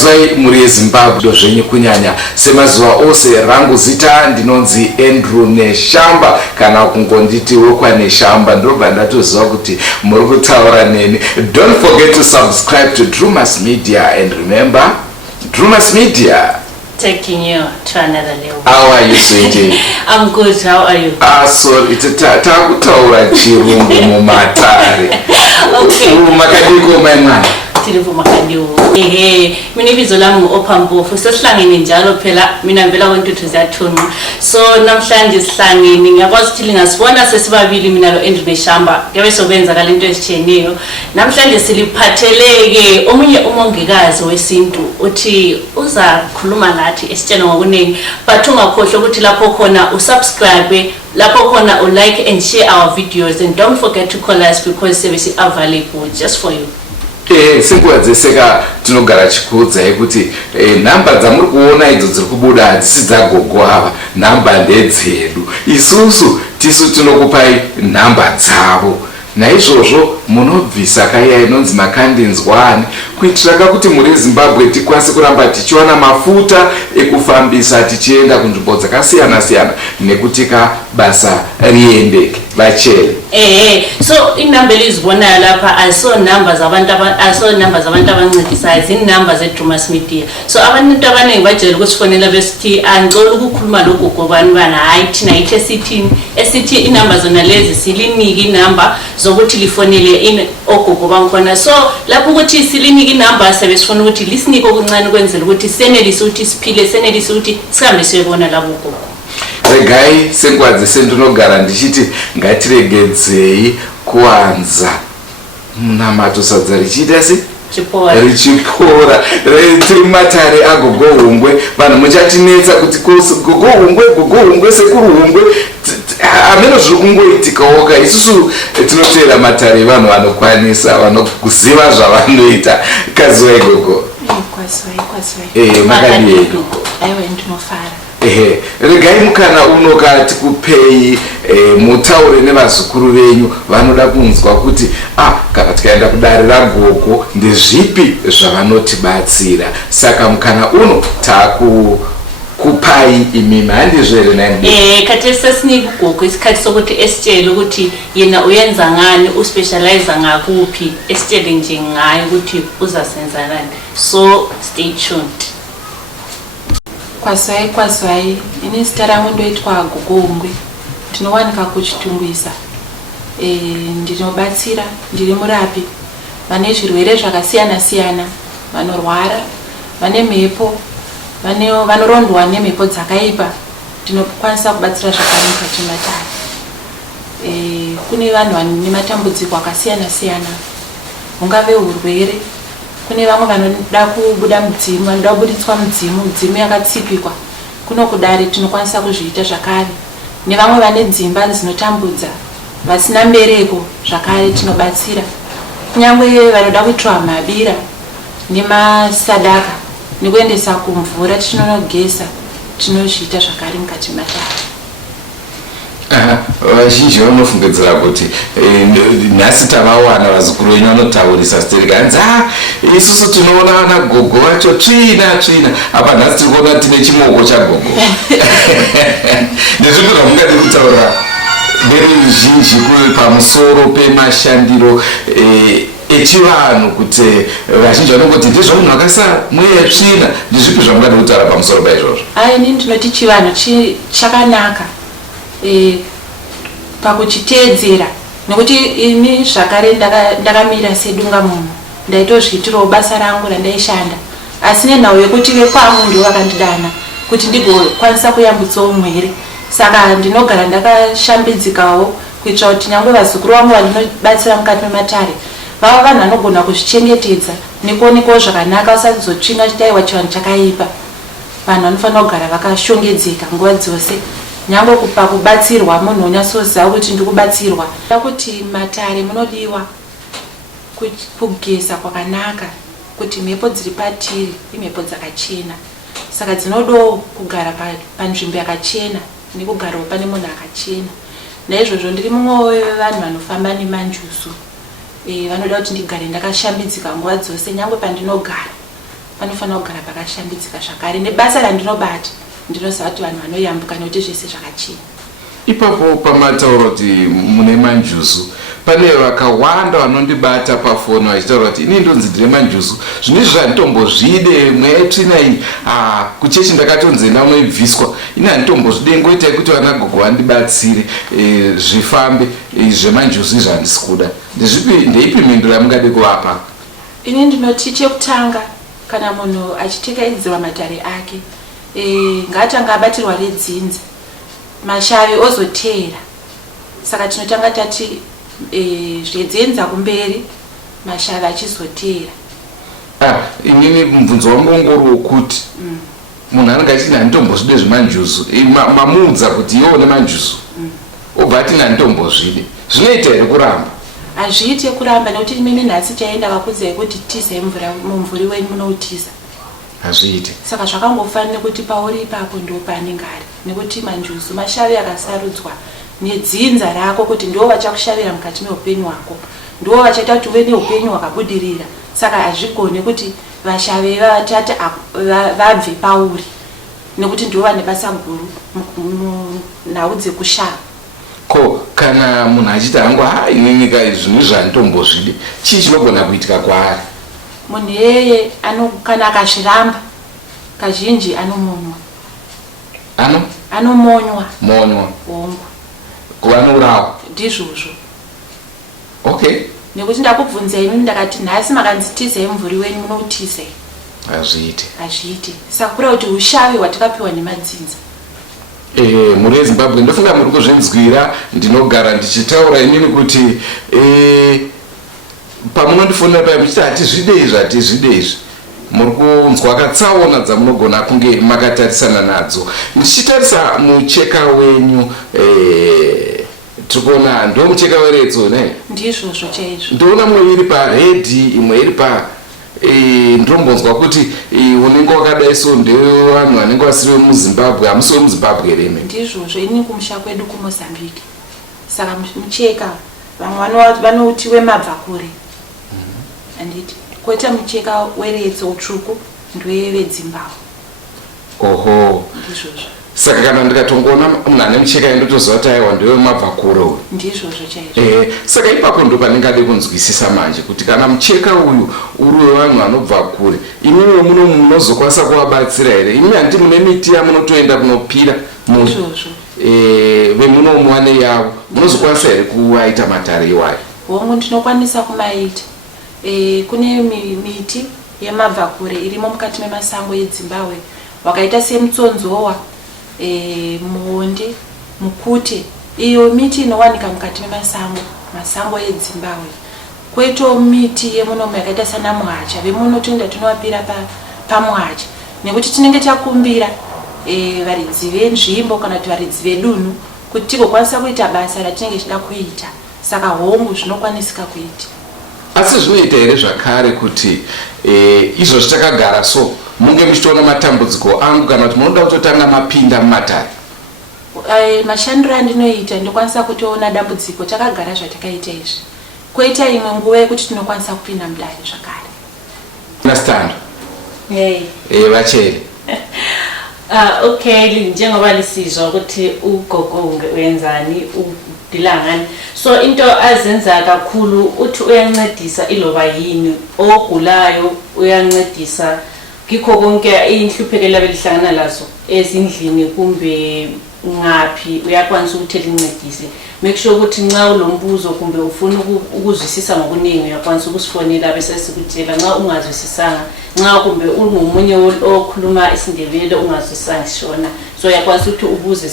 Zvai muri Zimbabwe zvenyu kunyanya semazuva ose rangu zita ndinonzi Andrew Neshamba kana kungonditi wokwa Neshamba ndobva ndatoziva kuti muri kutaura neni. Don't forget to subscribe to Drewmas Media and remember Drewmas Media taking you to another level. How are you, sweetie? I'm good. How are you? So it's a takutaura chirungu mumatare. Okay. Makadiko mwana. Tirivu makadiwo. Mina ibizo lami ophambofu sesihlangene njalo phela mina ngivela kweNtuthu ziyathunqa. So namhlanje sihlangene ngiyakwazi ukuthi lingasibona sesibabili mina lo Andrew Neshamba yabe sobenza kalento ezitsheneyo. Namhlanje siliphatheleke omunye umongikazi wesintu uthi uza khuluma lathi esitshela ngokunengi but ungakhohlwa ukuthi lapho khona usubscribe lapho khona like and share our videos and don't forget to call us because service is available just for you. Sekuwadzeseka tinogara chikudza yekuti namba dzamuri kuona idzo dziri kubuda hadzisi dzagogo ava, namba ndedzedu isusu tisu tinokupai namba dzavo. Naizvozvo munobvisa kaya inonzi makandinzwani kuitira kuti muri Zimbabwe tikwanise kuramba tichiwana mafuta ekufambisa tichienda kunzvimbo dzakasiyana siyana nekuti basa riendeke vachele. So inamba elizibona lapha aso numbers abantu abancedisayo izinamba zeDrewmas Media. So abantu abaningi bajele ukusifonela besithi angicela ukukhuluma lokho gobani bana hayi thina yithi esithi inamba zona lezi siliniki inamba zokuthi lifonele ogogo bankhona. So lapho ukuthi siliniki inamba sebesifuna ukuthi lisinike okuncane kwenzela ukuthi senelise ukuthi siphile, senelise ukuthi sihambe siyobona labo gogo. Regai sengwadze ndinogara ndichiti ngatiregedzei kuanza munamato sadza richiita richipora tiri matare agogo Hungwe. Vanhu muchatinetsa kuti gogo Hungwe sekuru Hungwe ameno zviri kungoitikawoka. Isusu tinotera matare evanhu vanokwanisa vanoziva zvavanoita. Kaziwai gogo. Makadii aiwa ndinofara. Regai mukana unoka tikupei mutaure nevazukuru venyu vanoda kunzwa kuti kana tikaenda kudarira gogo ndezvipi zvavanotibatsira. Saka mukana uno takupai imimi handizvo here nani? Kati sesiniki gogo isikhathi sokuthi esitshele ukuthi yena uyenza ngani, uspecialize ngakuphi, esitshele nje ngayo ukuthi uzasenzanani. So stay tuned. Kwaswai ini zita rangu ndoitwa Gogo Hungwe. Tinowanika kuchitungwisa. Ndinobatsira, ndiri murapi. Vane zvirwere zvakasiyana siyana, vanorwara, vane mhepo, vanorondwa nemhepo dzakaipa. Tinokwanisa kubatsira zvakare mukati matare. Kune vanhu vane matambudziko akasiyana siyana. Ungave urwere. Kune vamwe vanoda kubuda mudzimu, vanoda kubuditswa mudzimu yakatsipikwa. Kuno kudare tinokwanisa kuzviita zvakare. Nevamwe vane dzimba dzinotambudza, vasina mbereko zvakare tinobatsira. Kunyangwe vanoda kuitwa mabira nemasadaka nekuendesa kumvura tinonogesa, tinozviita zvakare mukati matare. Vazhinji vanofungidzira kuti nhasi tavawana vazukuru venyu vanotaurisa siterikaanzi isusu tinoona vana gogo vacho tsvina apa nhasi tiri kuona tine chimoko chagogo. Ndezvipi zvamungade kutaura neruzhinji pamusoro pemashandiro echivanhu kuti vazhinji vanongoti ndizvo munhu akasa mweya tsvina? Ndezvipi zvamungade kutaura pamusoro paizvozvo? Ini ndinoti chivanhu chakanaka pakuchiteedzera nekuti ini zvakare ndakamira sedunga munhu ndaitozviitirawo basa rangu randaishanda asi nenhau yekuti vekwangu ndivo vakandidana kuti ndigokwanisa kuyambutsawo mwere. Saka ndinogara ndakashambidzikawo kuitira kuti nyangwe vazukuru vangu vandinobatsira mukati mematare vava vanhu vanogona kuzvichengetedza nekuonekawo zvakanaka usazotsvinga chitaiwa chivanhu chakaipa. Vanhu vanofanira kugara vakashongedzeka nguva dzose. Nyangwe pakubatsirwa munhu unyasoziva kuti ndikubatsirwa. Kuti matare munodiwa kugeza kwakanaka kuti mhepo dziri patiri imhepo dzakachena. Saka dzinodawo kugara panzvimbo yakachena nekugarawo pane munhu akachena. Naizvozvo ndiri mumwe wevanhu vanofamba nemanjusu. Vanoda kuti ndigare ndakashambidzika nguva dzose nyangwe pandinogara. vanofanira kugara pakashambidzika zvakare. Nebasa randinobata ndinoziva kuti vanhu vanoyambuka nekuti zvese zvakachena. Ipapo pamataura kuti mune manjuzu, pane vakawanda vanondibata pafoni vachitaura kuti ini ndonzi ndine manjuzu, zvinezvi zvanditombozvide mwaitsvina iyi kuchechi ndakatonzenda munoibviswa, ini handitombozvide ngoitai kuti vana Gogo vandibatsire zvifambe zvemanjuzu izvi handisi kuda. Ndeipi mhinduro yamungade kuvapa? Ini ndinoti chekutanga kana munhu achitekaidzirwa matare ake ngaatanga abatirwa redzinza mashave ozoteera. Saka tinotanga tati zvedzenza kumberi mashave achizoteera. Inini mubvunzo wangu ungori wokuti munhu anenge achiti handitombozvide zvemanjuzu, mamuudza kuti iwo une manjuzu obva ati handitombozvide, zvinoita here kuramba? Hazviiti kuramba nekuti mimi nhasi chaenda vakudzai kuti tiza mumvuri wenyu munoutiza. Hazviiti. Saka zvakangofanira kuti pauri ipapo ndo panenge ari, nekuti manjuzu mashave akasarudzwa nedzinza rako kuti ndiwo vachakushavira mukati meupenyu hwako, ndiwo vachaita kuti uve neupenyu hwakabudirira. Saka hazvigone kuti vashave vatati vabve pauri, nekuti ndiwo vane basa guru nhau dzekushava. Ko kana munhu achiti hangu inini zvinhu zvanditombozvide, chii chinogona kuitika kwaari? Munhu yeye kana akazviramba kazhinji anomonywa. Anomonywa hongu kuvanourawa ndizvozvo. Okay. Nekuti ndakubvunzai imimi ndakati nhasi makanzitizai mumvuri wenyu munoutizai. Hazviiti. Saka kura kuti ushave hwatakapiwa nemadzinza. Muri weZimbabwe ndofunga muri kuzvinzwira ndinogara ndichitaura inini kuti pamunondifonera paya muchiti hatizvide izvi muri kunzwa katsaona dzamunogona kunge makatarisana nadzo. Ndichitarisa mucheka wenyu tikuona ndo mucheka weredzo ne? Ndizvozvo chaizvo. Ndoona mumwe iri paredhi imwe iri pa ndombonzwa kuti unenge wakadai so ndevanhu vanenge vasiri vemuZimbabwe, hamusi vemuZimbabwe here? Ndizvozvo, ini kumusha kwedu kuMozambique. Saka mucheka vamwe vanouti wemabvakure. Anditi koita mucheka weredzo utsvuku ndeweZimbabwe. Oho. Ndizvozvo. Saka kana ndikatongoona munhu ane mucheka indotoziva kuti aiwa ndewemabvakure uyu. Ndizvozvo chaizvo. Saka ipapo ndo panengade kunzwisisa manje kuti kana mucheka uyu uri wevanhu vanobva kure, imimi munozokwanisa kuvabatsira here? Imi handiti mune miti yamunotoenda kunopira vemunomuwa neyavo, munozokwanisa here kuvaita matare iwayo? Hongu ndinokwanisa kumaita. Kune miti yemabvakure irimo mukati memasango eZimbabwe wakaita semutsonzowa, muonde, mukute. Iyo miti inowanika mukati masango eZimbabwe. Kweto miti yemunomu yakaita sana muhacha, vemuno toenda tinovapira pamuhacha nekuti tinenge takumbira varidzi venzvimbo kana kuti varidzi vedunhu kuti tigokwanisa kuita basa ratinenge tichida kuita. Saka hongu zvinokwanisika kuita. Asi zvinoita here zvakare kuti izvozvi takagara so munge muchitoona matambudziko angu kana kuti munoda kutotanga mapinda mumatare? Mashandiro andinoita ndokwanisa kutoona dambudziko takagara zvatakaita izvi. Koita imwe nguva yekuti tinokwanisa kupinda mudare zvakare. Understand? Vacheri. Okay, njengoba lisizwa ukuthi uGogo wenzani udilangani. So into azenza kakhulu uthi uyancedisa iloba yini ogulayo, uyancedisa kikho konke inhlupheko labelihlangana lazo ezindlini kumbe ngaphi uyakwanisa ukuthi elincedise. Make sure ukuthi nxa ulombuzo kumbe ufuna ukuzwisisa ngokuningi uyakwanisa ukusifonela bese sikutshela nxa ungazwisisanga, nxa kumbe ungumunye okhuluma isiNdebele ungazwisisanga shona, so uyakwanisa ukuthi ubuze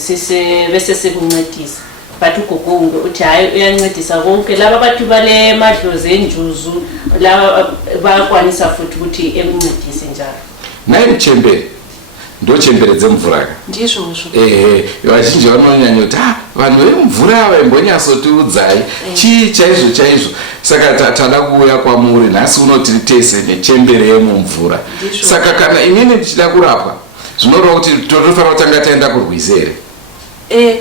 bese sikuncedisa. But uGogo uthi hayi uyancedisa konke laba abantu bale madlozi enjuzu laba bayakwanisa futhi ukuthi emncedise njalo. Naye mchembere ndochembere dzemvura. Ndizvozvo. Vazhinji vanonyanya kuti vanhu vemvura vaimbonyasotiudzai chii chaizvo. Saka tada kuuya kwamuri nhasi unoti tese nechembere yemumvura. Saka kana inini ndichida kurapwa zvinoreva kuti totofanira kutanga taenda kurwizere.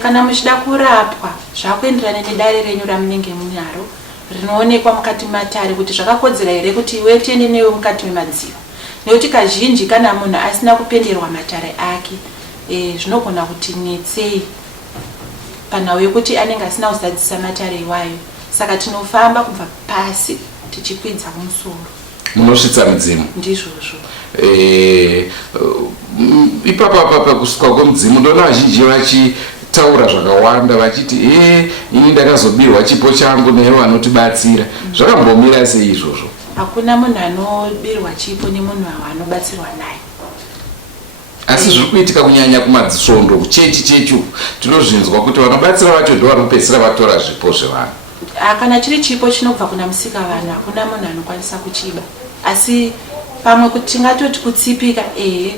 Kana muchida kurapwa zvakuenderana nedare renyu ramunenge munaro rinoonekwa mukati matare kuti zvakakodzera here kuti iwe tiende newe mukati memadziva. nekuti kazhinji kana munhu asina kupenderwa matare ake zvinogona kuti netsei panhau yekuti anenge asina kuzadzisa matare iwayo. Saka tinofamba kubva pasi tichikwidza kumusoro. Munosvitsa mudzimu. Ndizvozvo. Ipapa kusvika kwemudzimu ndona vazhinji vachitaura zvakawanda vachiti ini ndakazobirwa chipo changu nevo vanotibatsira. Zvakambomira sei izvozvo? Hakuna munhu anobirwa chipo nemunhu anobatsirwa naye. Asi zviri kuitika kunyanya kumadzisvondo kuchechi tinozvinzwa kuti vanobatsira vacho ndo vari kupedzisira vatora zvipo zvevanhu. Kana chiri chipo chinobva kuna musika vanhu hakuna munhu anokwanisa kuchiba. Asi pamwe kuti tingatoti kutsipika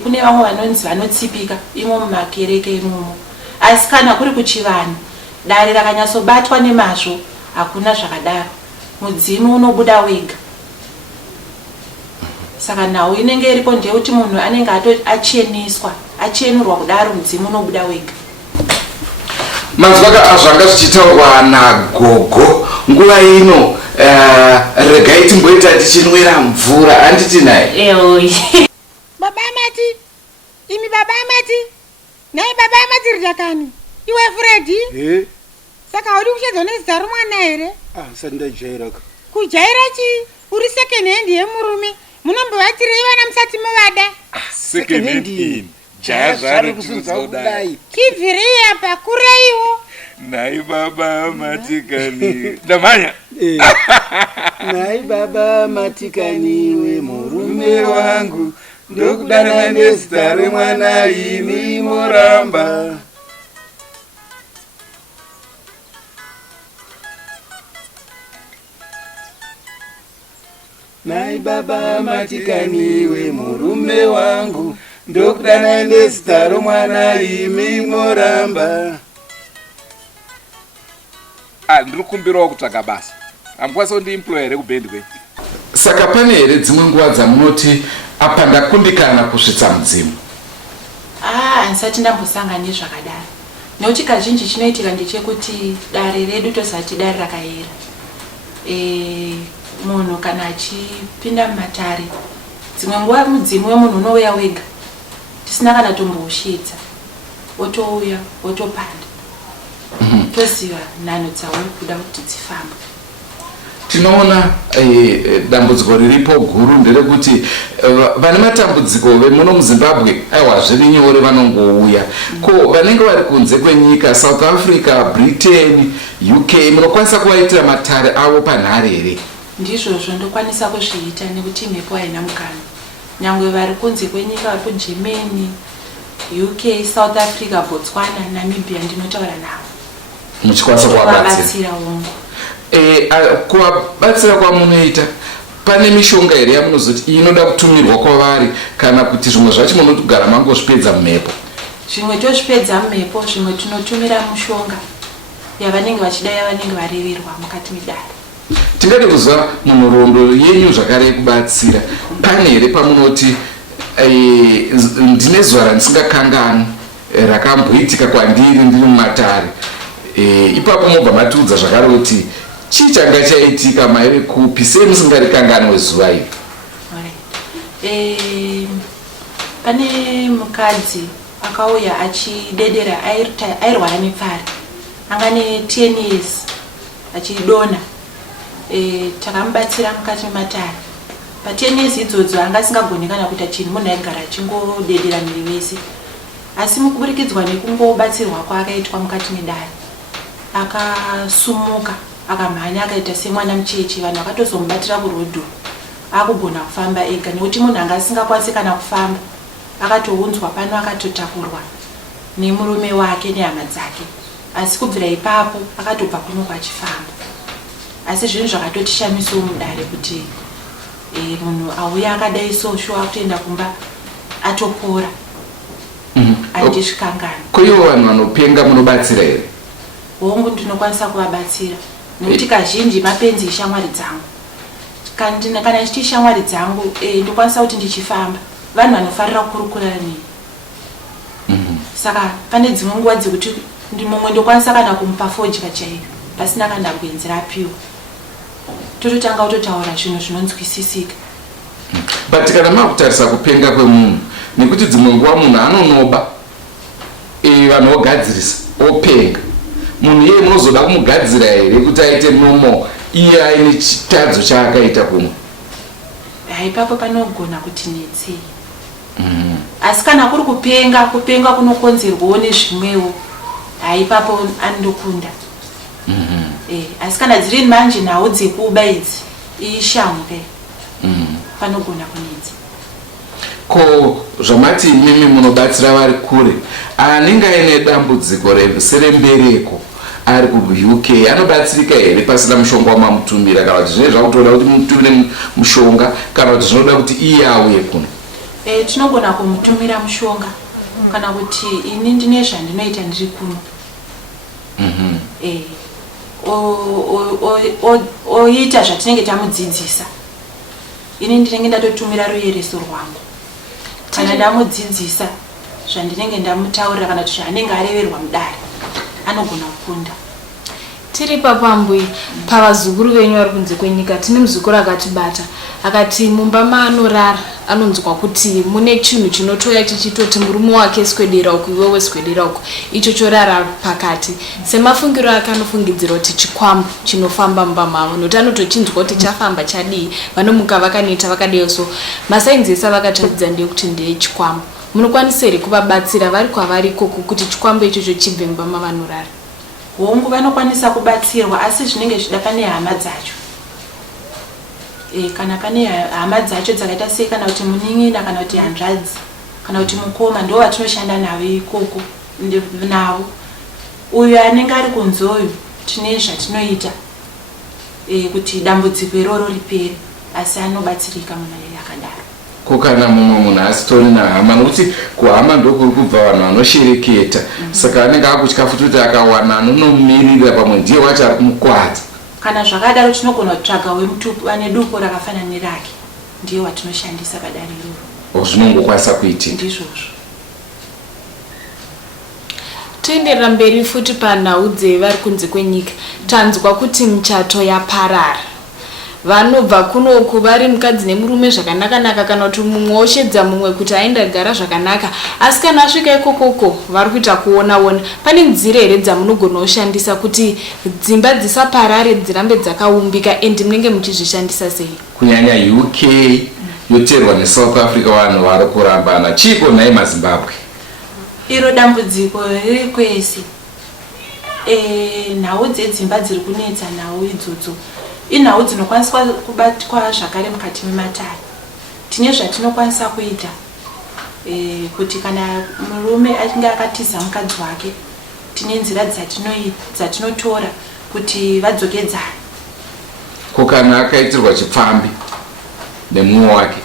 kune vamwe vanonzi vanotsipika imo mumakereke imomo. Asi kana kuri kuchivanhu dare rakanyatsobatwa nemazvo hakuna zvakadaro. Mudzimu unobuda wega. Saka nhau inenge iripo ndeyekuti munhu anenge acheniswa achenurwa kudaro mudzimu unobuda wega. Manzwaka zvanga zvichitaurwa naGogo nguva ino regai timboita tichinwira mvura anditi naye. Baba Amati, imi Baba Amati, naye Baba Amati Ridakani, iwe Fredi? Saka uri kushedzwa nezita romwana here? Sandajaira. Kujaira chi? Uri second hand yemurume. Munombovatirei vana musati muvada? Second hand in. Jaya zvari kuzodai. Chibvirei apa kuraiwo. Nai Baba Matikani. Damanya. Nai Baba Matikani we murume wangu. Ndokudana nezita remwana ini muramba. Nai Baba Matikani we murume wangu. Ndokudana nezita romwana imi muramba. Ndiri kukumbirawo kutsvaga basa. Amukwanisa kundiemploya here kubhendi kwenyu? Saka pane here dzimwe nguva dzamunoti apa ndakundikana kusvitsa mudzimu? Handisati ndambosangana nezvakadaro. Nekuti kazhinji chinoitika ndechekuti dare redu tosati dare rakayera. Munhu kana achipinda mumatare dzimwe nguva mudzimu wemunhu unouya wega tisina kana tombousvitsa wotouya wotopanda toziva nhano dzauri kuda kuti dzifamba. Tinoona dambudziko riripo guru nderekuti vane matambudziko vemuno muZimbabwe aiwa zviri nyore vanongouya. Ko vanenge vari kunze kwenyika South Africa, Britain, UK munokwanisa kuvaitira matare avo panhare here? Ndizvozvo ndokwanisa kuzviita nekuti mhepo haina mukana. Nyangwe vari kunze kwenyika vari kuGermany, UK, South Africa, Botswana, Namibia ndinotaura navo. Muchikwanisa kuvabatsira wongo. Kuvabatsira kwamunoita pane mishonga here yamunozoti inoda kutumirwa kwavari kana kuti zvimwe zvacho munogara mangozvipedza mumhepo? Zvimwe tozvipedza mumhepo, zvimwe tunotumira mushonga yavanenge vachida yavanenge vareverwa mukati medare. Tingade kuzva munhoroondo yenyu zvakare kubatsira. Pane here pamunoti ndine zuva randisingakanganwi rakamboitika kwandiri ndiri mumatare, ipapo mobva matiudza zvakare kuti chii changa chaitika maive kupi sei musingarikanganwe zuva iri? Pane mukadzi akauya achidedera airwara nepfari anga ne10 years achidona. Takamubatsira mukati mematare. Pa10 years idzodzo anga asingagoni kana kuita chinhu, munhu aigara achingodedera miri wese. Asi mukuburikidzwa nekungobatsirwa kwakaitwa mukati medare akasumuka akamhanya akaita semwana mucheche. Vanhu vakatozomubatira kurodho akugona kufamba ega nekuti munhu anga asingakwanisi kana kufamba. Akatounzwa pano akatotakurwa nemurume wake nehama dzake. Asi kubvira ipapo akatobva kuno kwachifamba. Asi zvinhu zvakatotishamisawo mudare kuti munhu auya akadai soshowa kutoenda kumba atopora. Andisvikangana. Koivo vanhu vanopenga munobatsira here? Hongu ndinokwanisa kuvabatsira nekuti kazhinji mapenzi eshamwari dzangu. Kana ndichiti shamwari dzangu ndokwanisa kuti ndichifamba vanhu vanofarira kukurukura neni. Saka pane dzimwe nguva dzekuti mumwe ndokwanisa kana kumupa fodya chaiyo pasina kana gwenzi rapiwa. Tototanga kutotaura zvinhu zvinonzwisisika. but kana makutarisa kupenga kwemunhu nekuti dzimwe nguva munhu anonoba vanhu vogadzirisa openga munhu iye munozoda kumugadzira here kuti aite nomo iye aine chitadzo chaakaita kumwe ipapo panogona kuti netsei asi kana kuri kupenga kunokonzerwawo nezvimwewo ipapo anondokunda asi kana dziri manje nhau dzekuba idzi ishamwe panogona kunetsa ko zvamati mimi munobatsira vari kure anenge aine dambudziko serembereko ari kuuk anobatsirika here pasina mushonga wamamutumira kana kuti zvine zvakutoda kuti mutumire mushonga kana kuti zvinoda kuti iye auye kuno tinogona kumutumira mushonga kana kuti ini ndine zvandinoita ndiri kuno oita zvatinenge tamudzidzisa ini ndinenge ndatotumira ruyereso rwangu kana ndamudzidzisa zvandinenge ndamutaurira kana kuti zvaanenge areverwa mudare anogona kukunda. Tiri papambwi pavazukuru venyu vari kunze kwenyika tine muzukuru akatibata akati mumba maanorara anonzwa kuti mune chinhu chinotoya chichitoti murume wake swedera uku iwewe swedera uku icho chorara pakati semafungiro ake anofungidzira kuti chikwambu chinofamba mumba mavo nokuti anotochinzwa kuti chafamba chadii vanomuka vakaneta vakadeo so masainzi ese vakataridza ndeyekuti ndeye chikwambu munokwanisa here kuvabatsira vari kwavari ikoko kuti chikwambu ichocho chibve mumba mavanorara? Hongu vanokwanisa kubatsirwa asi zvinenge zvida pane hama dzacho. Kana pane hama dzacho dzakaita sei kana kuti munin'ina kana kuti handradzi kana kuti mukoma ndo vatinoshanda navo ikoko navo. Uyu anenge ari kunzoyo tine zvatinoita kuti dambudziko iroro ripere asi anobatsirika munhu yakadaro. Ko kana mumwe munhu asitori nahama nokuti kuhama ndokuri kubva vanhu vanoshereketa saka anenge akutya futi kuti akawana anonomirira pamwe ndiye wacho ari kumukwadza. Kana zvakadaro tinogona kutsvaga wemutupu ane dupo rakafanana nerake ndiye watinoshandisa padare iroro. Zvinongokwanisa kuitika ndizvozvo. Toenderera mberi futi panhau dzevari kunze kwenyika tanzwa kuti michato yaparara vanobva kunoku vari mukadzi nemurume zvakanaka kana kuti mumwe oshedza mumwe kuti aenda gara zvakanaka asi kana asvika ikokoko vari kuita kuona pane nzira here dzamunogona kushandisa kuti dzimba dzisaparare dzirambe dzakaumbika endi munenge muchizvishandisa sei? Kunyanya UK yoteerwa neSouth Africa vanhu vari kurambana chiko nai maZimbabwe iro dambudziko riri kwese. Nhau dzedzimba dziri kunetsa nhau idzodzo inhau dzinokwaniswa kubatwa zvakare mukati mematare. Tine zvatinokwanisa kuita kuti kana murume achinge akatiza mukadzi wake tine nzira dzatinotora kuti vadzokedzane. Ko kana akaitirwa chipfambi nemumwe wake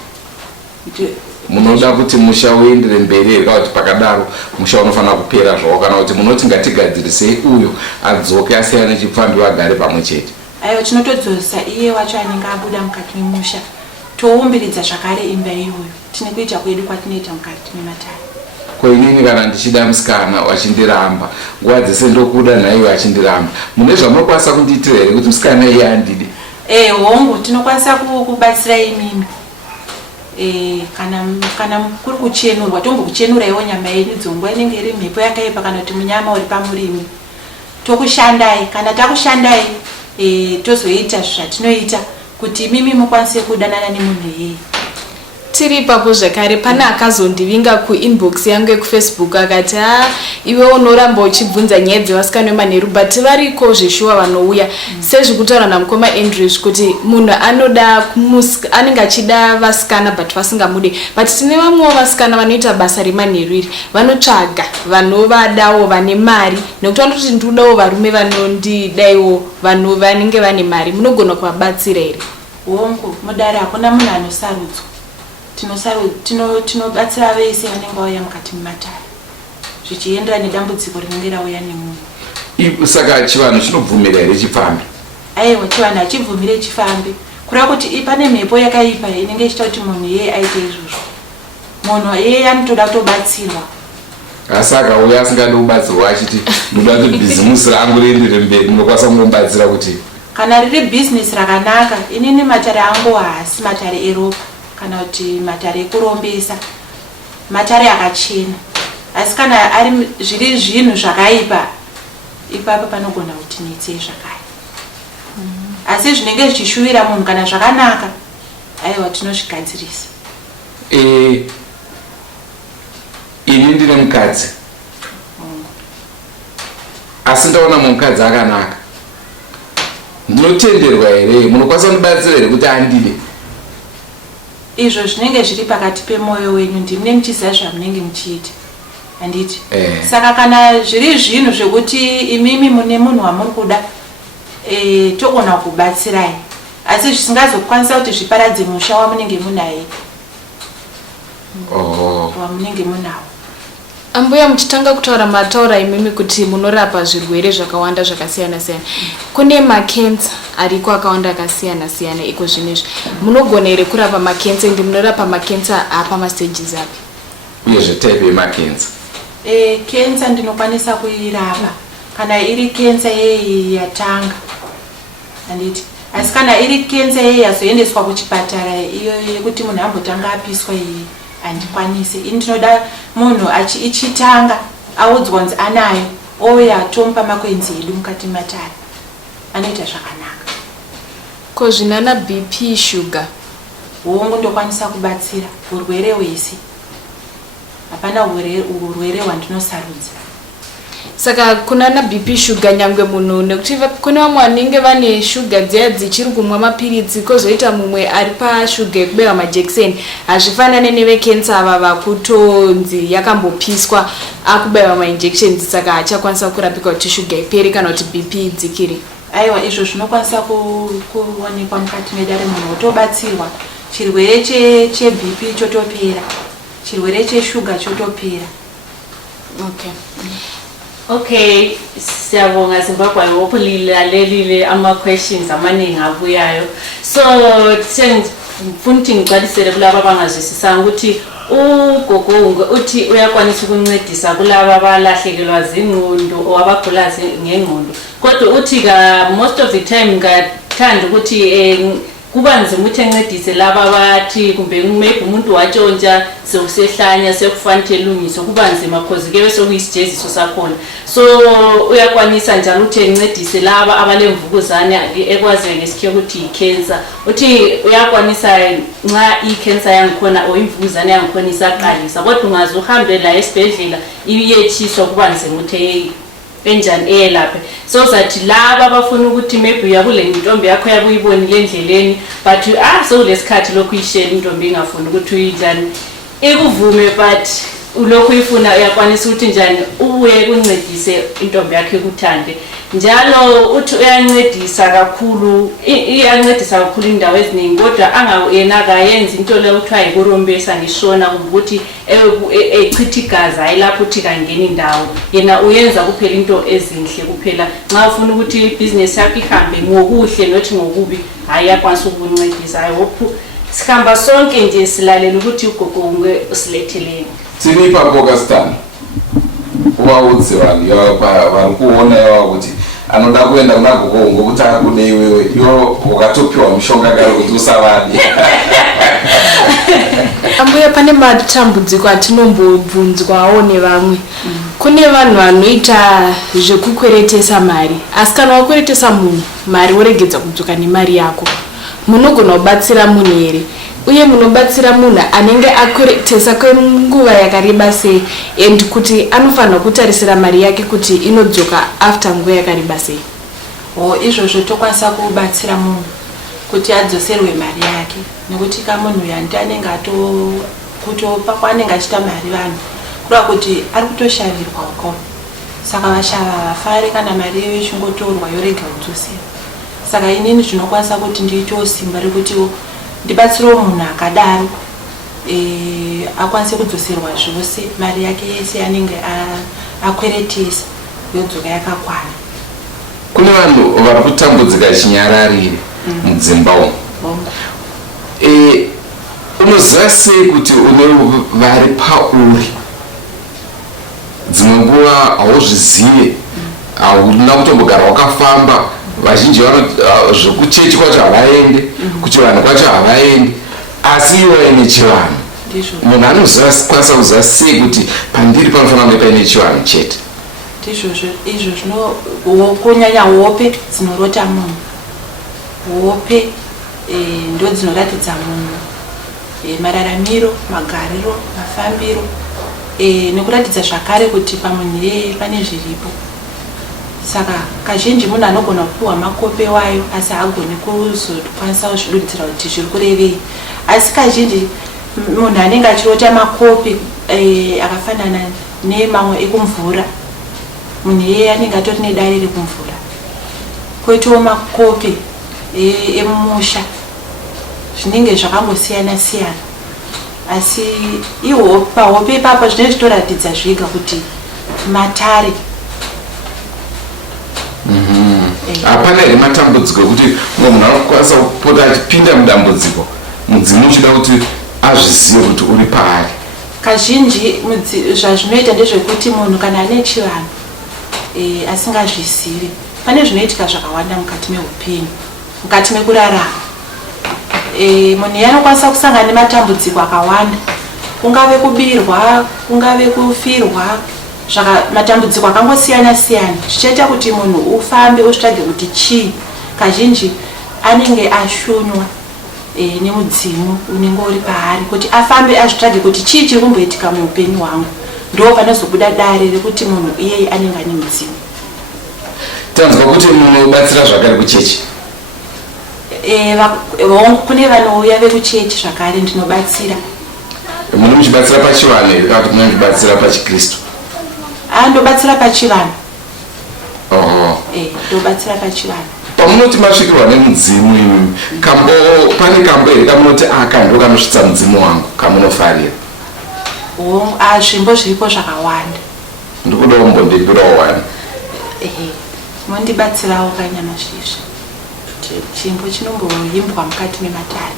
munoda kuti musha uendere mberi kana kuti pakadaro musha unofanira kupera zvawo kana kuti munoti ngatigadzirisei uyo adzoke asiyane chipfambi vagare pamwe chete? Aiwa tinotodzosa iye wacho anenge abuda mukati memusha toumbiridza zvakare imba iyoyo tine kuita kwedu kwatinoita mukati mematare. Ko inini kana ndichida musikana wachindiramba nguva dzese ndokuda naiwe achindiramba mune zvamunokwanisa kundiitira here kuti musikana iye andide? Hongu tinokwanisa kubatsira imimi. Kana kuri kuchenurwa tombokuchenuraiwo nyama yenyu dzonguva inenge iri mhepo yakaipa kana kuti munyama uri pamurimi tokushandai kana takushandai tozoita zvatinoita kuti mimi mukwanise kudanana nemunhu iyeye. Tiri ipapo zvakare pane akazondivinga kuinbox yangu yekufacebook akati iwe unoramba uchibvunza nyaya dzevasikana vemanheru but variko zveshuwa vanouya sezvikutaura namukoma Andrew kuti munhu anoda anenge achida vasikana but vasingamude but tine vamwewo vasikana vanoita basa remanheru iri vanotsvaga vanovadawo vane mari nekuti vanoti ndodawo varume vanondidaiwo vanhu vanenge vane mari munogona kuvabatsira here? Hongu mudare hakuna munhu anosarudzwa tinobatsira vese vanenge vauya mukati mematare zvichienderana nedambudziko rinenge rauya nemunhu. Saka chivanhu chinobvumira here chifambi? Aiwa chivanhu hachibvumire chifambi kureva kuti pane mhepo yakaipa inenge ichita kuti munhu iyeye aite izvozvo. Munhu iyeye anotoda kutobatsirwa asi akauya asingadi kubatsirwa achiti ndoda kuti bhizimusi rangu riendere mberi munokwanisa kumubatsira kuti kana riri bhizinesi rakanaka inini matare angu haasi matare eropa kana kuti matare ekurombesa, matare akachena. Asi kana ari zviri zvinhu zvakaipa, ipapo panogona kuti netse zvakare. Asi zvinenge zvichishuwira munhu kana zvakanaka, aiwa tinozvigadzirisa. Ini ndine mukadzi. Asi ndaona mukadzi akanaka. Ndinotenderwa here? Munokwanisa kundibatsira here kuti andide? Izvo zvinenge zviri pakati pemwoyo wenyu ndimune muchiziva zvamunenge muchiita. Handiti? Saka kana zviri zvinhu zvekuti imimi mune munhu wamuri kuda, togona kubatsirai. Asi zvisingazokwanisa kuti zviparadze musha wamunenge munaye. Wamunenge munawo. Ambuya, muchitanga kutaura mataura imimi kuti munorapa zvirwere zvakawanda zvakasiyana siyana. Kune makensa ariko akawanda akasiyana siyana iko zvinezvi. Munogona here kurapa makensa ende munorapa makensa apa mastages api? Uye zvetype yemakensa. Kensa ndinokwanisa kuirapa kana iri kensa yeyi yatanga. Handiti? Asi kana iri kensa yeyi yazoendeswa kuchipatara iyo yekuti munhu ambotanga apiswa iyi handikwanisi. Ini ndinoda munhu ichitanga audzwa kunzi anayo ouya tomupa makwenzi edu mukati matare. Anoita zvakanaka. Ko zvinana BP, sugar? Hongu ndokwanisa kubatsira urwere hwese. Hapana urwere hwandinosarudza. Saka kunana BP, sugar nyangwe munhu nekuti kune vamwe vanenge vane sugar dziya dzichiri kumwa mapiritsi kozoita mumwe ari pashuga yekubaiwa majekiseni. Hazvifanane nevekensa ava vakutonzi yakambopiswa akubaiwa mainjekisheni saka achakwanisa kurapika kuti shuga iperi kana kuti BP idzikire. Aiwa, izvo zvinokwanisa kuonekwa mukati medare munhu otobatsirwa. Chirwere cheBP chotopera, chirwere cheshuga chotopera. Okay, siyabonga Zimbabwe wokulilalelile ama-questions amaningi abuyayo. So sengifuna ukuthi ngicalisele kulabo abangazwisisanga ukuthi uGogo Hungwe uthi uyakwanisa ukuncedisa kulabo abalahlekelwa zingqondo abagula ngengqondo. Kodwa uthi most of the time ngathanda ukuthi kuba nzima ukuthi encedise laba abathi kumbe maybe umuntu watshontsha sewusehlanya sekufanele elungiswe kuba nzima because ke bese kuyisijeziso sakhona. So uyakwanisa njalo ukuthi encedise laba abalemvukuzane ekwaziwe ngesikhiwa ukuthi icancer. Uthi uyakwanisa nxa icancer yangikhona o imvukuzane yangikhona isaqalisa kodwa ungaze uhambe la esibhedlela iyechiswa kuba nzima ukuthi enjani eyelaphe. So zathi laba abafuna ukuthi maybe uyakule intombi yakho yakuyibonile endleleni but sekulesikhathi lokhu ishela intombi ingafuni ukuthi uyidlane ikuvume but ulokhu ifuna uyakwanisa ukuthi njani uye kuncedise intombi yakho ekuthande. Njalo uthi uyancedisa kakhulu indawo eziningi kodwa angayena akayenzi into le uthiwa yikurombesa ngishona ukuthi echitha igazi ayilapho uthi kangena indawo. Yena uyenza kuphela into ezinhle kuphela. Nxa ufuna ukuthi ibusiness yakho ihambe ngokuhle nothi ngokubi hayi yakwanisa ukuncedisa. I hope sikhamba sonke nje silalela ukuthi uGogo Hungwe usiletheleni. Sinipa Bogastani. Waudze vanhu vari kuona yawa kuti anoda kuenda kuna Gogo Hungwe kuti akude iwewe iwo wakatopiwa mushonga kare kuti usavadi. Ambuya, pane matambudziko atinombobvunzwawo nevamwe. Kune vanhu vanoita zvekukweretesa mari, asi kana wakweretesa munhu mari woregedza kudzoka nemari yako, munogona kubatsira munhu here? Uye munobatsira munhu anenge akweretesa kwenguva yakareba sei and kuti anofanira kutarisira mari yake kuti inodzoka after nguva yakareba sei? Izvozvo tokwanisa kubatsira munhu kuti adzoserwe mari yake nekuti kamunhu yanti anenge kutopa kwanenge achita mari vanhu kuda kuti ari kutoshavirwa uko. Saka vashava vafare kana mari iyo ichingotorwa yorega kudzosera. Saka inini zvinokwanisa kuti ndiitewo simba rekuti ndibatsire munhu akadaro akwanise kudzoserwa zvose mari yake yese anenge akweretesa yodzoka yakakwana. Kune vanhu vari kutambudzika chinyararire mudzimbamo. Unoziva sei kuti une vari pauri? Dzimwe nguva hauzvizive, hauna kutombogara wakafamba. Vazhinji zvekuchechi kwacho havaende, kuti vanhu kwacho havaende. asi iwe ine chivanhu munhu anokwanisa kuziva sei kuti pandiri panofanira kunge paine chivanhu chete? ndizvozvo izvo kunyanya hope dzinorota munhu, hope ndo dzinoratidza munhu mararamiro, magariro, mafambiro, nekuratidza zvakare kuti pamunhu pane zviripo. Saka kazhinji munhu anogona kupiwa makope wayo asi agoni kuzokwanisa kuzvidudzira kuti zviri kurevei. Asi kazhinji munhu anenge achirota makope akafanana nemamwe ekumvura, munhu anenge atori nedare rekumvura. Koitawo makope emumusha, zvinenge zvakangosiyana siyana. Asi iwo pahope ipapo zvinenge zvitoratidza zvega kuti matare. Hapana here matambudziko kuti munhu anokwanisa kupota achipinda mudambudziko mudzimu uchida kuti azvizive kuti uri paari? Kazhinji zvazvinoita ndezvekuti munhu kana ane chivanhu asingazvizivi, pane zvinoitika zvakawanda mukati meupenyu, mukati mekurarama. Munhu anokwanisa kusangana nematambudziko akawanda, kungave kubirwa, kungave kufirwa, matambudziko akangosiyana siyana, zvichaita kuti munhu ufambe usvitsvage kuti chii. Kazhinji anenge ashunywa nemudzimu unenge uri paari kuti afambe azvitsvage kuti chii chiri kumboitika muupenyu hwangu. Ndo panozobuda dare rekuti munhu iyeye anenge ane mudzimu. Tanzwa kuti munobatsira zvakare kuchechi? Kune vanouya vekuchechi zvakare ndinobatsira. Munhu muchibatsira pachivanhu here kana kuti munobatsira pachikristu? Ndobatsira pachivanhu. Ndobatsira pachivanhu. Pamunoti masvikirwa nemudzimu imi, pane kambo here kamunoti aka ndo kanosvitsa mudzimu wangu kamunofarira? Zvimbo zviripo zvakawanda. Ndikudawo mbondipirawo wani. Mondibatsirawo kanyamashizvi. Chimbo chinomboimbwa mukati mematare.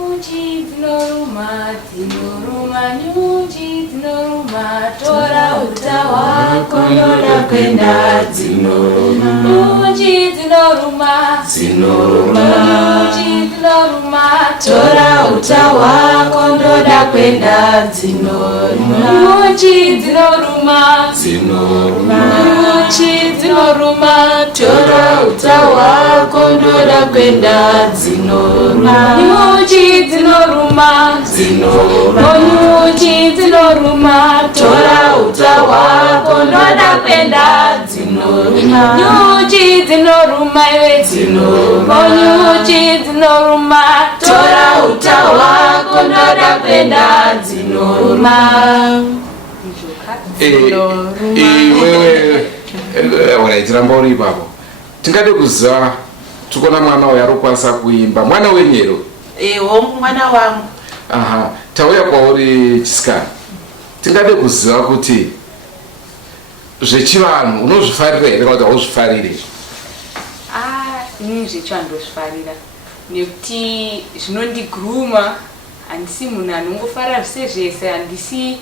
Nyuchi dzinoruma, dzinoruma, nyuchi dzinoruma, tora uta wako ndoda kwenda dzinoruma. Nyuchi dzinoruma, dzinoruma, nyuchi dzinoruma, tora uta wako ndoda kwenda dzinoruma. Nyuchi dzinoruma, dzinoruma, nyuchi dzinoruma, tora uta wako ndoda kwenda dzinoruma. Nyuchi dzinoruma, dzinoruma, nyuchi dzinoruma, tora uta wako ndoda kwenda dzinoruma. Nyuchi dzinoruma, dzinoruma, nyuchi dzinoruma, tora uta wako ndoda kwenda dzinoruma. Wewe tiramba uri ipapo. Tingade kuziva, tikona mwana uyo arikwanisa kuimba. Mwana wenyero? Mwana wangu. Tauya kwauri chisikana. Tingade kuziva kuti zvechivanhu unozvifarira here kana kuti hauzvifariri? Inini zvechivanhu ndozvifarira nekuti zvinondiguruma. Handisi munhu anongofarira zvese zvese, handisi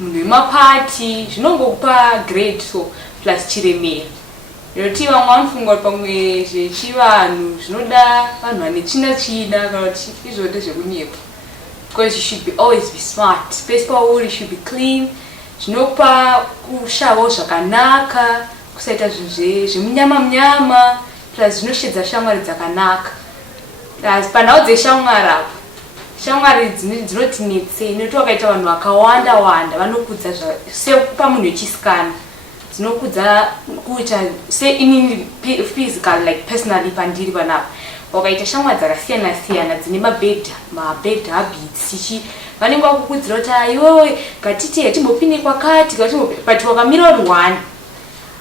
munhu wemapati, zvinongokupa grade so plus chiremera. Nekuti vamwe vanofunga kuti pamwe zvechivanhu zvinoda vanhu vane china kana kuti izvode zvekunyepa. Because you should always be smart. Space pauri you should be clean. Zvinopa kushavawo zvakanaka, kusaita zvemunyama plus zvinoshedza shamwari dzakanaka. Asi panhau dzeshamwari apo, shamwari dzinotinetsei nekuti wakaita vanhu vakawanda vanokudza sepamunhu wechisikana. Dzinokudza kuita inini physical like personally pandiri panapa. Wakaita shamwari dzakasiyana siyana dzine mabed habits vanenge vakukudzira kuti iwewe ngatiti hatimbopinde kwakati but wakamira uri one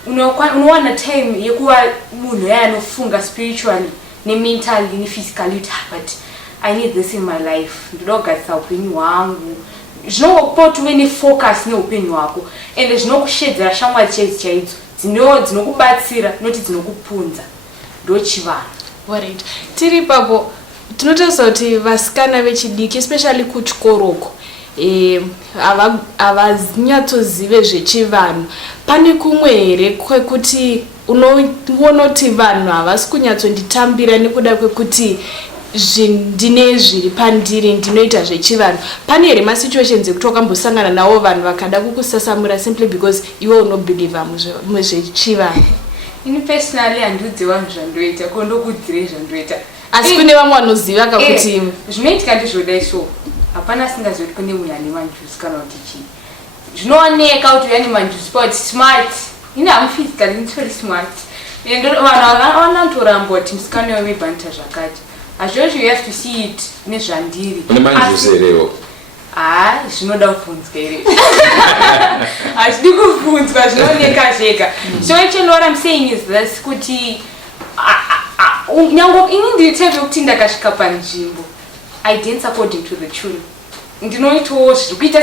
unowana time yekuva munhu yaya anofunga spiritually nementally nephysically but I need this in my life, ndoda kugadzisa upenyu hwangu. Zvinokupa kuti uve nefocus neupenyu hwako ende zvinokushedzera shamwari chaidzo dzinokubatsira noti dzinokupunza. Ndochivanhu. Alright. Tiri papo tinotarisira kuti vasikana vechidiki especially kuchikoroko havanyatsozive zvechivanhu. Pane kumwe here kwekuti unoona kuti vanhu havasi kunyatsonditambira nekuda kwekuti ndine zviri pandiri ndinoita zvechivanhu. Pane here masituations ekuti wakambosangana nawo vanhu vakada kukusasamura simply because iwe unobhilivha muzvechivanhu? Ini personally handudzi vanhu zvandoita kondokudzire zvandoita, asi kune vamwe vanoziva kakuti zvinoitika ndizvodai so hapana asingazoti kune munhu ane manjusi kana kuti chii. Zvinooneka kuti uya nemanjusi but smart. Ini hamuphysically nditori smart. Vanhu vanantoramba kuti musikana wemibhanita zvakati. Azvozvo you have to see it nezvandiri. Une manjusi herewo? Zvinoda kubvunzwa here. Hazvidi kubvunzwa, zvinooneka zvega. So actually what I'm saying is this, kuti nyango ini ndiritere kuti ndakasvika panzvimbo I dance according to the tune. Ndinoitawo zvikuita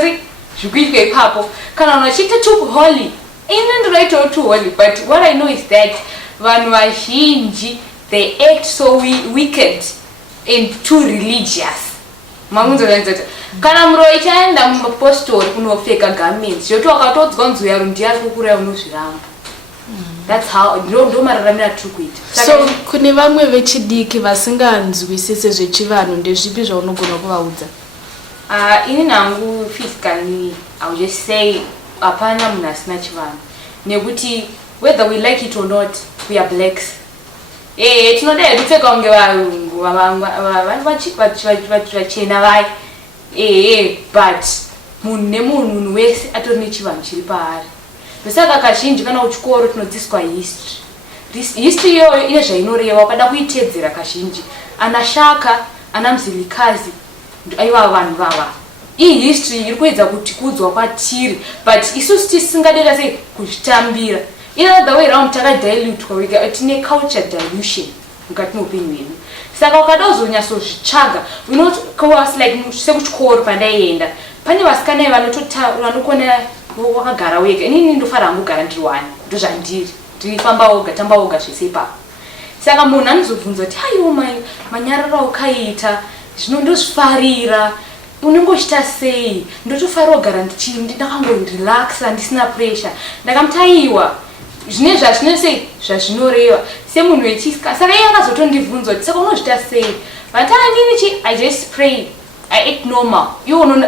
zvikuitwa ipapo. Kana vanhu vachiita too holy, ini ndinoitawo too holy, but what I know is that vanhu vazhinji they act so wicked and too religious. Kana muro ichaenda mupostori kunopfeka garments zvoti wakatodzwa nzwi yaro ndiyari kukura unozviramba. That's how ndo mararamira tiri kuita. So kune vamwe vechidiki vasinganzwisise zvechivanhu ndezvipi zvaunogona kuvaudza? Ini nangu physically I would just say hapana munhu asina chivanhu, nekuti whether we like it or not we are blacks. Tinoda hedu kupfeka kunge varungu vachena vai, but munhu nemunhu wese atori nechivanhu chiri paari. Ndosaka kazhinji kana kuchikoro tinodzidziswa history iyoyo ine zvainoreva, ukada kuitedzera kazhinji ana Shaka ana Mzilikazi aiva vanhu vava. Iyi history iri kuedza kuti kudzwa kwatiri, but isusu tisingadera sei kuzvitambira. In other way around takadilutwa, tine culture dilution mukati muupenyu hwedu. Saka ukada kuzonyasozvitsvaga unoti like sekuchikoro pandaienda pane vasikana vanokona wakagara wega. Inini ndofara hangu kugara ndiri wani, ndozvandiri ndifamba woga tamba woga zvese ipapo. Saka munhu anozobvunza kuti aiwa manyarara ukaita zvino ndozvifarira unongochita sei? Ndotofarira kugara ndakango-relaxa ndisina pressure. Ndakamutaiwa zvine zvazvinosei zvazvinoreva semunhu wechiska. Saka iye akazotondibvunza kuti saka unozvita sei? Vatandini I just pray, I act normal.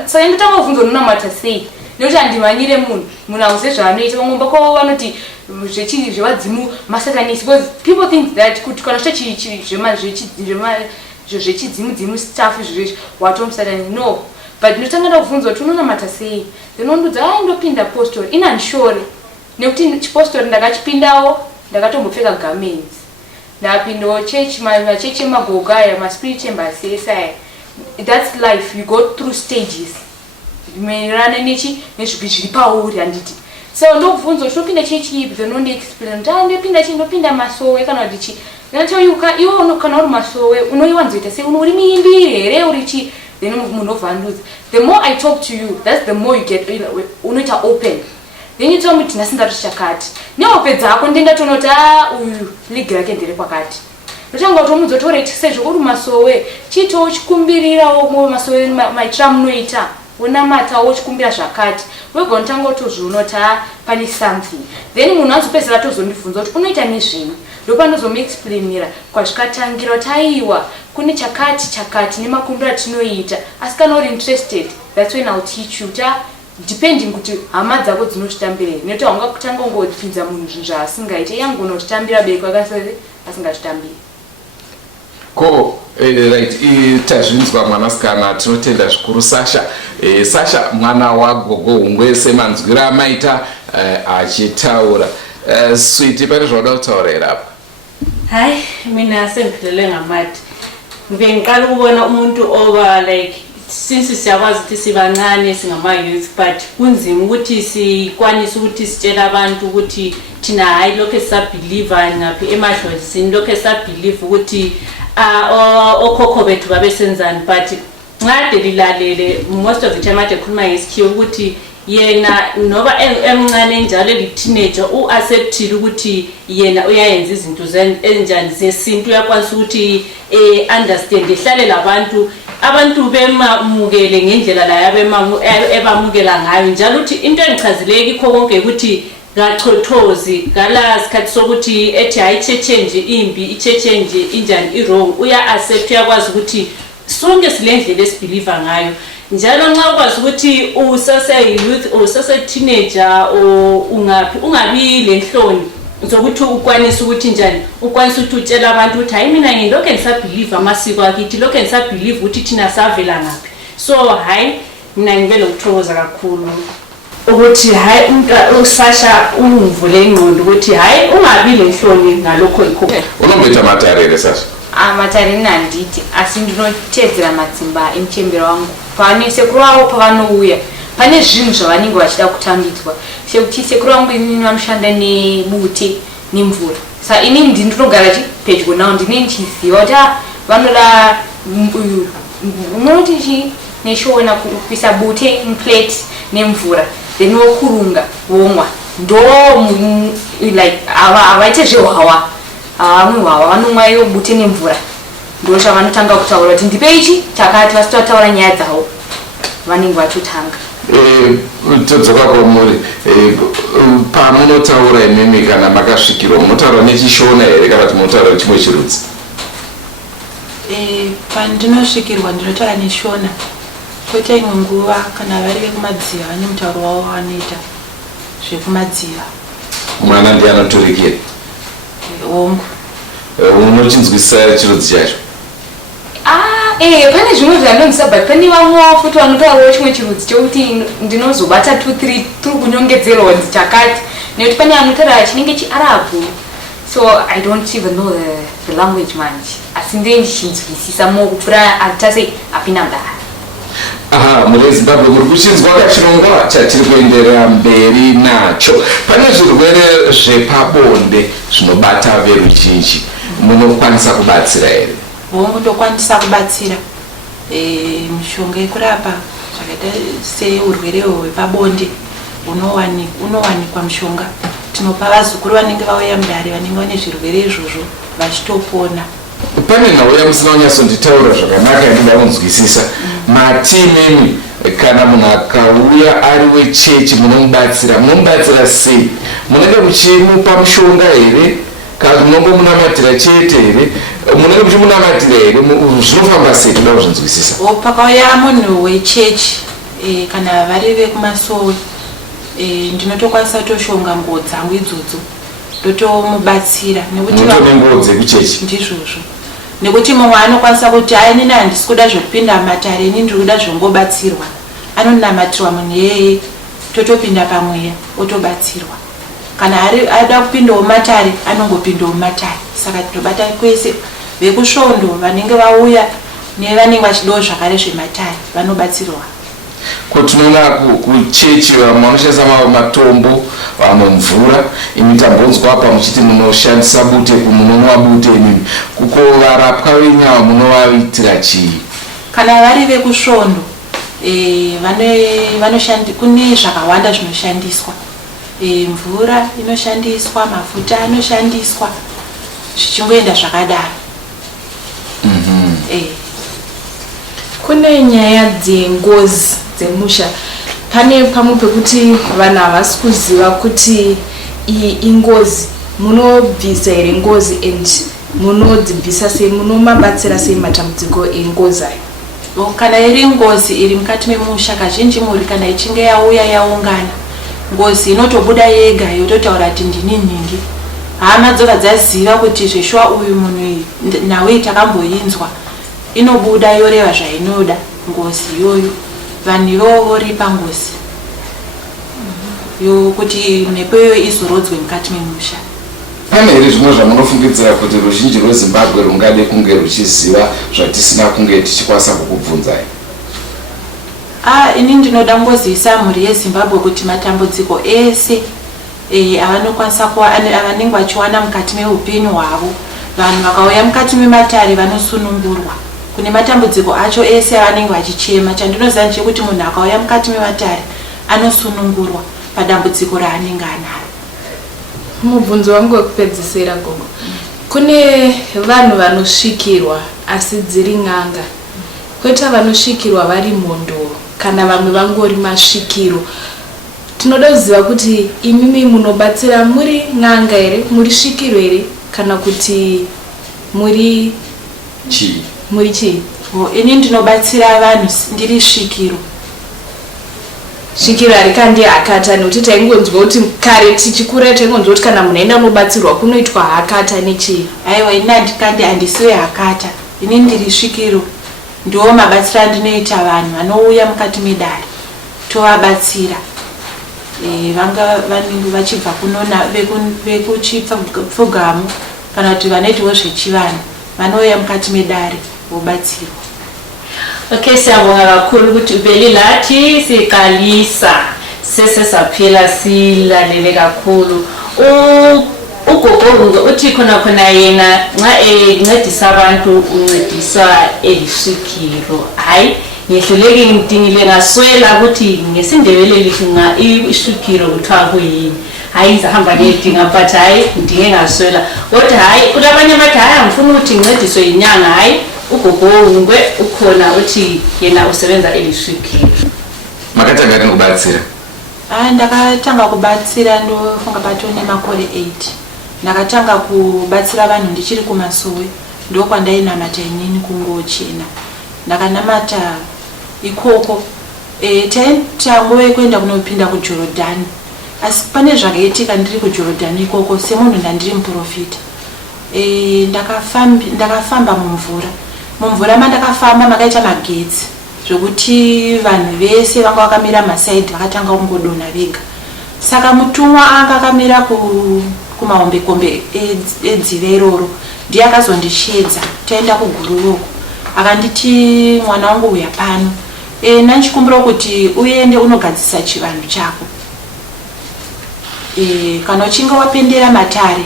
Saka ndotanga kubvunza unonamata sei, nekuti handimanyire munhu auze zvaanoita. Vamwe kwavo vanoti zvevadzimu masatanisi, because people think that kuti kana zvita zvechidzimu stuff izvozvo watomusatani. No, but ndotanga kubvunza kuti unonamata sei, then ondudza ndopinda postori. Inandishore nekuti chipostori ndakachipindawo ndakatombopfeka garments, ndapindawo machechi emagogo aya maspirit chambers esaya. That's life, you go through stages maererano nezvigwi zviri pauri handiti. So ndokubvunza kuti ndopinda chechi ipi, then ondiexplain kuti ndopinda masowe kana kuti chi. Then iwe kana uri masowe unoiwanzoita sei, uri muimbi here uri chi. Then munhu obvandudza. The more I talk to you, that's the more you get unoita open. Then you tell me tina sindati chakati. Nehope dzako ndendatonoti uyu ligi rake ndere kwakati. Ndotanga kutomudza kuti oreti sezvo uri masowe chitowo chikumbirirawo masowe maitira munoita unamatawo chikumbira zvakati. Wega unotanga kutozviona kuti pane something. Then munhu azopedzera tozondibvunza kuti unoita nezvini. Ndopanozomuexplainira kwazvikatangira kuti aiwa kune chakati nemakumbiro atinoita, asi kana uri interested that's when I'll teach you depending kuti hama dzako dzinozvitambira here, nekuti haungakutanga kungopinza munhu zvinhu zvaasingaita. Yangona kuzvitambira beko asingazvitambiri. Ko right, tazvinzwa mwanasikana, tinotenda zvikuru Sasha. Sasha mwana waGogo Hungwe semanzwira amaita achitaura. Sweetie, pane zvoda kutaurira apa? Hai, mina sengiphelele ngamati. Ngiqala ukubona umuntu oba like since siyakwazi ukuthi sibancane singama-youth, but kunzima ukuthi sikwanise ukuthi sitshela abantu ukuthi thina hayi lokho esisabhiliva ngaphi emahlozini, lokho esisabhiliva ukuthi okhokho bethu babesenzani. But ngade lilalele most of the time ade khuluma ngesikhiwo ukuthi yena noba emncane njalo eli-teenager u-acceptile ukuthi yena uyayenza izinto enjani zesintu, uyakwazi ukuthi understand ehlale abantu bemamukele ngendlela la ebamukela ngayo, njalo ukuthi into engichazileki kho konke ukuthi ngachothozi ngalazi khathi sokuthi ethi hayi change imbi change injani wrong uya accept yakwazi ukuthi sonke silendlela esibelieve ngayo njalo nxa ukwazi ukuthi usase youth or usase teenager or ungabi lenhloni zokuthi ukwanisa ukuthi njani ukwanisa ukuthi utshela abantu ukuthi hayi mina ngilokho ngisabelieve amasiko akithi lokho ngisabelieve ukuthi thina savela ngaphi so hayi mina ngibele ukuthokoza kakhulu ukuthi hayi umuntu usasha ungivule ingqondo ukuthi hayi ungabi lenhloni ngalokho ikho unombetha matarere sasa amatari nanditi asi ndinotedzera madzimba emuchembero wangu pane sekuru wavo pavanouya pane zvinhu zvavanenge vachida kutambidzwa sekuti sekuru wangu inini vanoshanda nebute nemvura sa inini ndinogara pedyo navo ndine ndichiziva kuti vanoda unoti chii nechiona kupisa bute muplate nemvura then vokurunga vomwa ndo like havaite zvehwawa vamwe hwawa vanomwa iyo bute nemvura ndo zvavanotanga kutaura kuti ndipe ichi takati vasitataura nyaya dzavo vanenge vatotanga todzoka kwamuri pamunotaura imimi kana makasvikirwa munotaura nechishona here kana kuti munotaura chimwe chirudzi pandinosvikirwa ndinotaura neshona koita imwe nguva kana vari vekumadziva vane mutauro wavo vanoita zvekumadziva mwana ndianoturikira ongu unochinzwisisa chirudzi chacho pane zvimwe zvandonzisa but pane vamwewo futi vanotaurawo chimwe chirudzi chokuti ndinozobata 2-3 tiri kunyongedzerwa chakati nekuti pane vanotaura chinenge chiarabhu so I don't even know the language manje asi ndiye ndichinzwisisa mokupfuura atase apina mudara muri Zimbabwe muri kuchinzwa kachirongwa chatiri kuenderera mberi nacho pane zvirwere zvepabonde zvinobata veruzhinji munokwanisa kubatsira here hongu ndokwanisa kubatsira mishonga yekurapa zvakaita seurwere hwepabonde unowanikwa mushonga tinopa vazukuru vanenge vauya mudare vanenge vane zvirwere izvozvo vachitopona pane nhau yamusina kunyatsonditaura zvakanaka ndinoda kunzwisisa matimimi kana munhu akauya ari wechechi munomubatsira sei munenge muchimupa mushonga here kana munongomunamatira chete here munenge muchimunamatira here zvinofamba sei toda kuzvinzwisisa pakauya munhu wechechi kana vari vekumasowe ndinotokwanisa kutoshonga nguo dzangu idzodzo ndotomubatsira nekuti nguo dzekuchechi ndizvozvo nekuti mumwe anokwanisa kuti hai nini handisi kuda zvekupinda mumatare ini ndiri kuda zvongobatsirwa anonamatirwa munhu yeye totopinda pamweya otobatsirwa kana ada kupindawo mumatare anongopindawo mumatare saka tinobata kwese vekusvondo vanenge vauya nevanenge vachidawo zvakare zvematare vanobatsirwa kutinoona kuchechi vamwe vanoshandisa matombo vamwe mvura imi tambonzwa apa muchiti munoshandisa bute munomwa bute imimi kuko varapwa venyama munovaitira chii kana vari vekusvondo kune zvakawanda zvinoshandiswa mvura inoshandiswa mafuta anoshandiswa zvichingoenda zvakadaro kune nyaya dzengozi dzemusha pane pamwe pekuti vanhu havasi kuziva kuti iyi ingozi munobvisa here ngozi and munodzibvisa sei munomabatsira sei matambudziko engozi ayo kana iri ngozi iri mukati memusha kazhinji mhuri kana ichinge yauya yaungana ngozi inotobuda yega yototaura kuti ndini nhingi hama dzobva dzaziva kuti zveshuwa uyu munhu nawe takamboinzwa inobuda yoreva zvainoda ngozi iyoyo vanhu ivovo ripa ngozi yokuti mhepo iyoyo izorodzwe mukati memusha pane here zvimwe zvamunofungidzira kuti ruzhinji rwezimbabwe rungade kunge ruchiziva zvatisina kunge tichikwanisa kukubvunzai ini ndinoda ngozivisa mhuri yezimbabwe kuti matambudziko ese avanokwanisa avanenge vachiwana mukati meupenyu hwavo vanhu vakauya mukati mematare vanosunungurwa kune matambudziko acho ese avanenge vachichema chandinoziva ndechekuti munhu akauya mukati mematare anosunungurwa padambudziko raanenge anaro mubvunzo wangu wekupedzisira Gogo kune vanhu vanosvikirwa asi dziri n'anga koita vanosvikirwa vari mondoro kana vamwe vangori masvikiro tinoda kuziva kuti imimi munobatsira muri n'anga here, muri svikiro here, kana kuti muri chii? Muri chii? Ini ndinobatsira vanhu ndiri svikiro. Svikiro harikandi hakata, nekuti taingonzwa kuti kare tichikura taingonzwa kuti kana munhu aenda unobatsirwa kunoitwa hakata nechii. Aiwa, ini handikandi handisiwe hakata. Ini ndiri svikiro. Ndiwo mabatsiro andinoita vanhu vanouya mukati medare tovabatsira. Vanga vanenge vachibva kunona vekuchipfugamu kana kuti vanoitawo zvechivanhu vanouya mukati medare vobatsirwa. Okay, siyabonga kakhulu ukuthi uveli lathi siqalisa sesesaphela silalele kakhulu. Ugogo uthi khona yena nxa encedisa abantu uncedisa eliswikiro. Hayi, ngihluleke ngidingile ngaswela ukuthi ngesindebele lifunga iswikiro kuthiwa kuyini. Hayi ngizahamba ngiyedinga but hayi ngidinge ngaswela. Kodwa hayi kulabanye abathi hayi angifuni ukuthi ngincediswe inyanga. Hayi ugogo Hungwe ukhona uthi yena usebenza eliswikiro. Makatanga ngokubatsira? Ndakatanga kubatsira ndofunga patone makore 8. Ndakatanga kubatsira vanhu ndichiri kumasowe. Ndokwandainamata inini kungochena. Ndakanamata ikoko. Tangowe kuenda kunopinda kuJordan. Asi pane zvakaitika ndiri kuJordan ikoko semunhu ndandiri muprofita. Ndakafamba mumvura. Mumvura mandakafamba makaita magetsi zvokuti vanhu vese vanga vakamira masaidi vakatanga kungodonha vega. Saka mutumwa anga akamira kumahombekombe edzive iroro ndiye akazondishedza taenda kuguruyoko. Akanditi mwana wangu uya pano. Nanchikumbira kuti uende unogadzisa chivanhu chako. Kana uchinge wapendera matare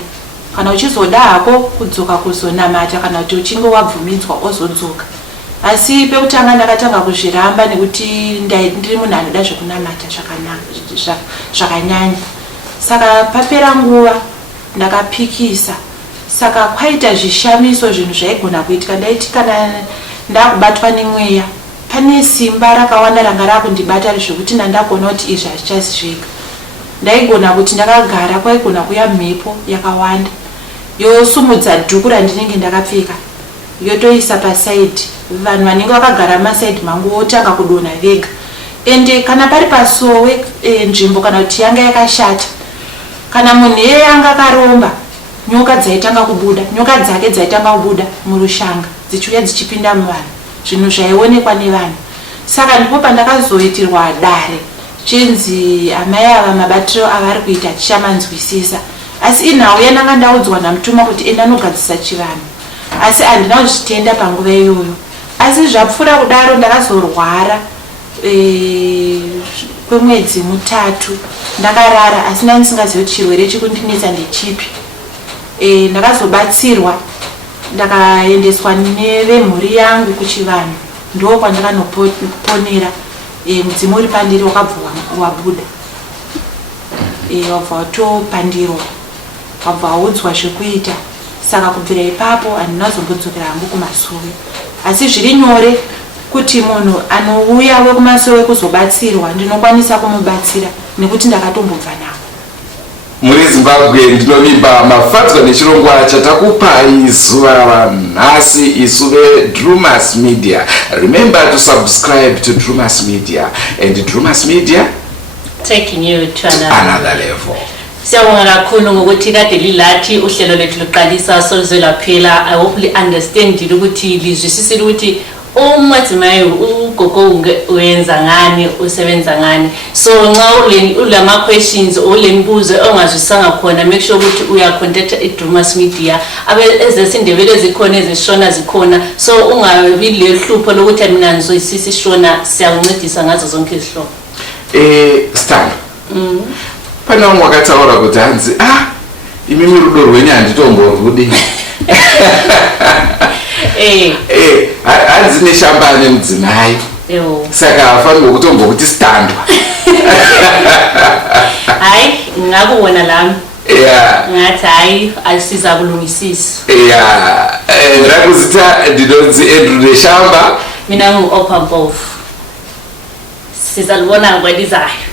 kana uchizoda hako kudzoka kuzonamata kana kuti uchinge wabvumidzwa ozodzoka. Asi pekutanga ndakatanga kuzviramba nekuti ndiri munhu anoda zvekunamata zvakanyanya. Saka papera nguva ndakapikisa. Saka kwaita zvishamiso zvinhu zvaigona kuitika. Ndaiti kana ndakubatwa nemweya pane simba rakawanda ranga rakundibata zvekuti ndandagona kuti izvi hazvichazvika. Ndaigona kuti ndakagara kwaigona kuya mhepo yakawanda yosumudza dhuku randinenge ndakapfeka yotoisa pasaidi. Vanhu vanenge vakagara masaidi mangu otanga kudonha vega. Ende kana pari pasowe nzvimbo kana kuti yanga yakashata kana munhu yeye anga akaromba nyoka dzaitanga kubuda. Nyoka dzake dzaitanga kubuda murushanga dzichiuya dzichipinda muvanhu. Zvinhu zvaionekwa nevanhu. Saka ndipo pandakazoitirwa dare chinzi amai ava mabatiro avari kuita tichamanzwisisa. Asi inhau yananga ndaudzwa namutuma kuti enda nogadzisa chivanhu. Asi handina kuzvitenda panguva iyoyo. Asi zvapfuura kudaro ndakazorwara kwemwedzi 3 ndakarara asi ndisingazivi kuti chirwere chikundinetsa ndechipi. Ndakazobatsirwa ndakaendeswa nevemhuri yangu kuchivanhu. Ndokwandakanoponera. Mudzimu uri pandiri wakabva wabuda. Wabva watopandirwa. Wabva waudzwa zvekuita. Saka kubvira ipapo handina kuzombodzokera hangu kumasowe. Asi zviri nyore kuti munhu anouya wekumasowe kuzobatsirwa ndinokwanisa kumubatsira nekuti ndakatombobva nawo. Muri Zimbabwe ndinovimba mafadzwa nechirongwa chatakupai zuva ranhasi isu veDrewmas Media. Remember to subscribe to Drewmas Media and Drewmas Media taking you to another level. Siyabonga kakhulu ngokuthi kade lilathi uhlelo lethu luqalisa soluzelaphela. I hope you understand ukuthi lizwisisile ukuthi uMadzimai uGogo uyenza ngani usebenza ngani. So nxa ulama questions olembuzo ongazwisanga khona make sure ukuthi uya contact iDrewmas Media abe ezesindebele ezikhona ezishona zikhona. So ungabi lehlupho lokuthi mina ngizoyisisi shona siyakuncedisa ngazo zonke izihlobo. Stan. Pana umwe akataura kuti hanzi imimi rudo rwenyu handitomborudi. Hanzi neshamba nemudzimai. Saka afanirwa kutombokuti standwa. Hayi ngakuona lami. Ngathi hayi asiza kulungisisa. Ndakuzita ndinonzi neshamba. Mina ngu-Opha Mpofu. Sizalibona ngokwelizayo.